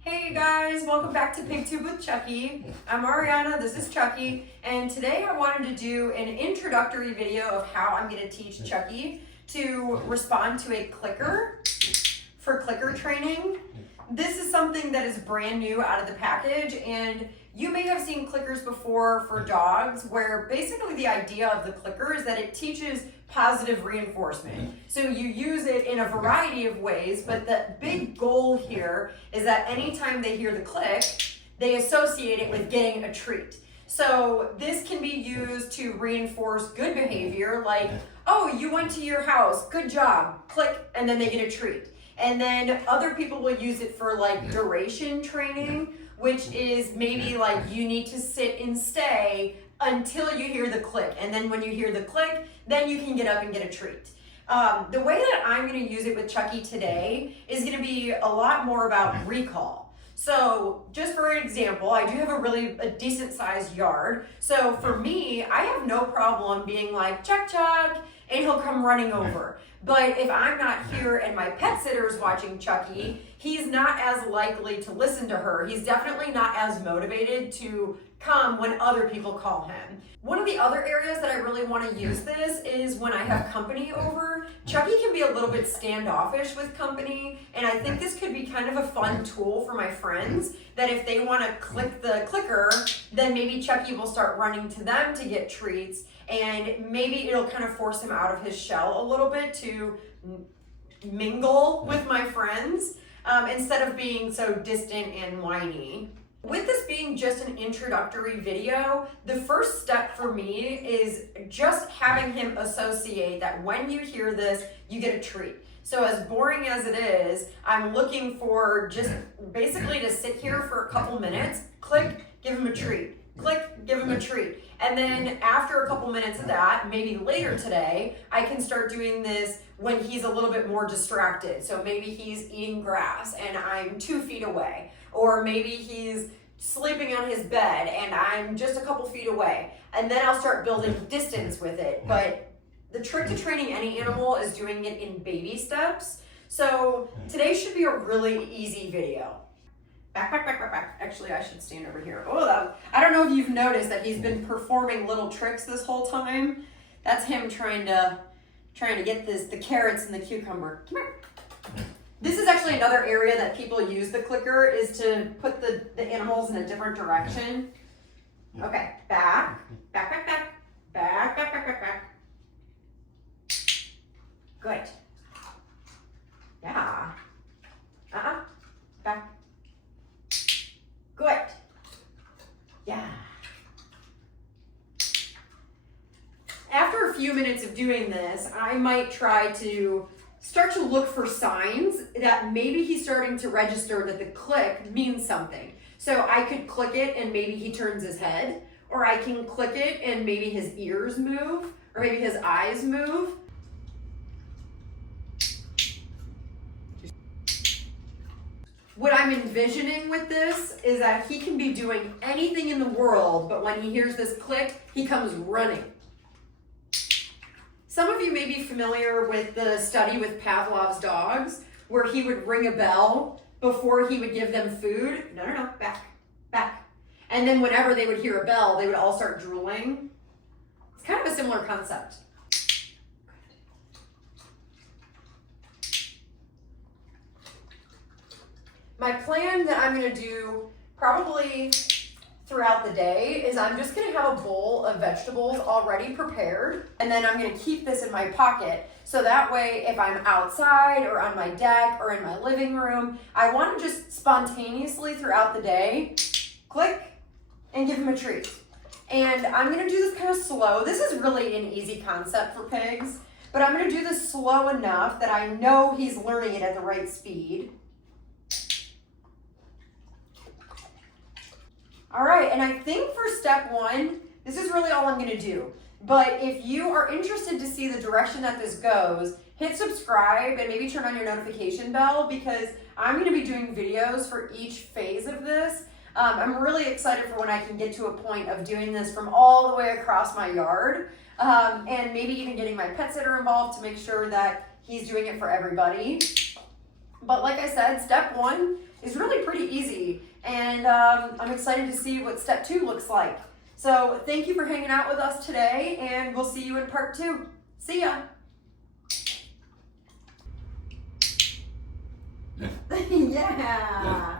Hey guys, welcome back to PigTube with Chucky. I'm Ariana, this is Chucky, and today I wanted to do an introductory video of how I'm going to teach Chucky to respond to a clicker for clicker training. This is something that is brand new out of the package, and you may have seen clickers before for dogs where basically the idea of the clicker is that it teaches positive reinforcement. So you use it in a variety of ways, but the big goal here is that anytime they hear the click, they associate it with getting a treat. So this can be used to reinforce good behavior, like, oh, you went to your house, good job, click, and then they get a treat. And then other people will use it for like duration training, which is maybe like you need to sit and stay until you hear the click. And then when you hear the click, then you can get up and get a treat. The way that I'm going to use it with Chucky today is going to be a lot more about recall. So just for example, I do have a decent sized yard. So for me, I have no problem being like, Chuck, Chuck, and he'll come running over. But if I'm not here and my pet sitter's watching Chucky, he's not as likely to listen to her. He's definitely not as motivated to come when other people call him. One of the other areas that I really want to use this is when I have company over. Chucky can be a little bit standoffish with company, and I think this could be kind of a fun tool for my friends, that if they want to click the clicker, then maybe Chucky will start running to them to get treats, and maybe it'll kind of force him out of his shell a little bit to mingle with my friends instead of being so distant and whiny. With this being just an introductory video, the first step for me is just having him associate that when you hear this, you get a treat. So as boring as it is, I'm looking for just basically to sit here for a couple minutes, click, give him a treat, click, give him a treat. And then after a couple minutes of that, maybe later today, I can start doing this when he's a little bit more distracted. So maybe he's eating grass and I'm 2 feet away. Or maybe he's sleeping on his bed and I'm just a couple feet away. And then I'll start building distance with it. But the trick to training any animal is doing it in baby steps. So today should be a really easy video. Back, back, back, back, back. Actually, I should stand over here. Oh, I don't know if you've noticed that he's been performing little tricks this whole time. That's him trying to get the carrots and the cucumber. Come here. This is actually another area that people use the clicker, is to put the animals in a different direction. Okay, back, back, back, back, back, back, back, back, back. Good. Yeah. Back. Good. Yeah. After a few minutes of doing this, I might try to start to look for signs that maybe he's starting to register that the click means something. So I could click it and maybe he turns his head, or I can click it and maybe his ears move, or maybe his eyes move. What I'm envisioning with this is that he can be doing anything in the world, but when he hears this click, he comes running. Some of you may be familiar with the study with Pavlov's dogs, where he would ring a bell before he would give them food. No, back, back. And then whenever they would hear a bell, they would all start drooling. It's kind of a similar concept. My plan that I'm going to do probably throughout the day is I'm just going to have a bowl of vegetables already prepared, and then I'm going to keep this in my pocket, so that way if I'm outside or on my deck or in my living room, I want to just spontaneously throughout the day click and give him a treat. And I'm going to do this kind of slow. This is really an easy concept for pigs, but I'm going to do this slow enough that I know he's learning it at the right speed. All right, and I think for step one, this is really all I'm gonna do. But if you are interested to see the direction that this goes, hit subscribe and maybe turn on your notification bell, because I'm gonna be doing videos for each phase of this. I'm really excited for when I can get to a point of doing this from all the way across my yard, and maybe even getting my pet sitter involved to make sure that he's doing it for everybody. But like I said, step 1 is really pretty easy, and I'm excited to see what step 2 looks like. So thank you for hanging out with us today, and we'll see you in part 2. See ya. Yeah.